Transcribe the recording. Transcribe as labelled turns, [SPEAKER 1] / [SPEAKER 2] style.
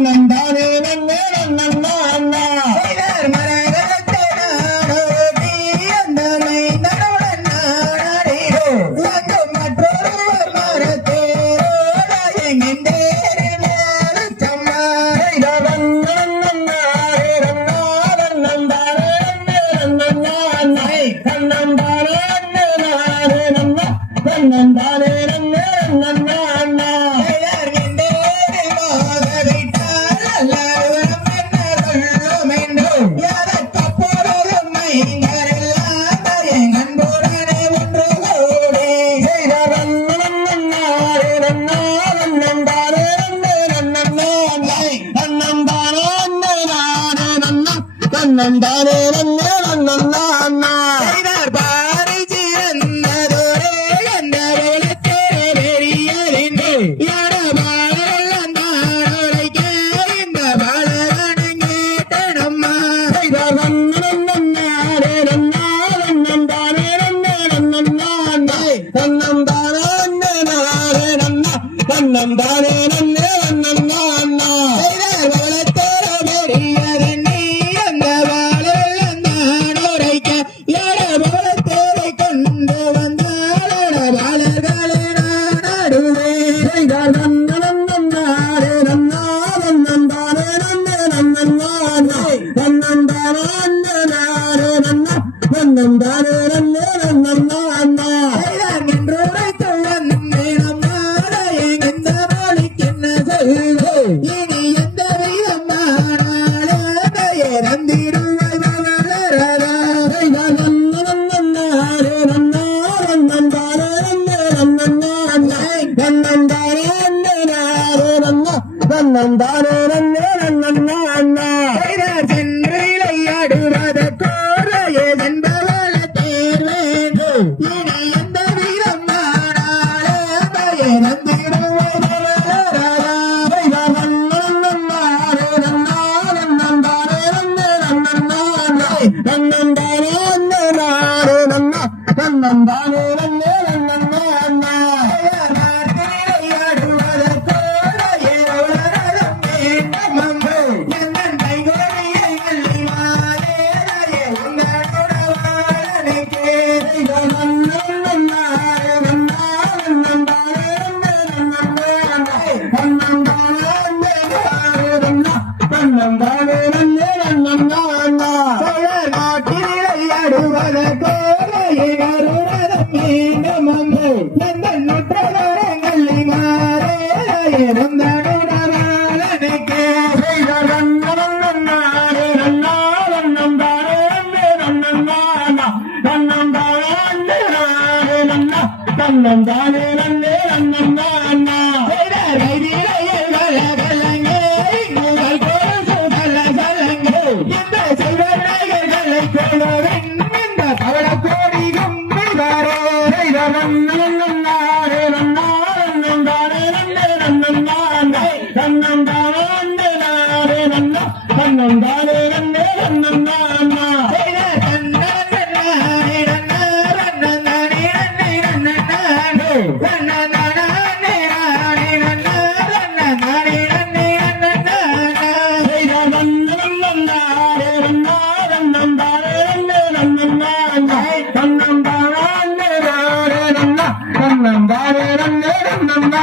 [SPEAKER 1] நன்னே நன்னா நந்தானே நன்னே நன்னா அண்ணா நன்னந்தானே நாரே நன்னா நன்னந்தானே
[SPEAKER 2] நந்தாரே தந்திடுவாய் மகளரதா அண்ணா சென்று விளையாடுவத
[SPEAKER 1] நன்னந்தானே நன்னே நன்னன்னா அண்ணா
[SPEAKER 2] நன்னா நந்தாவரம் நேரம் நந்தா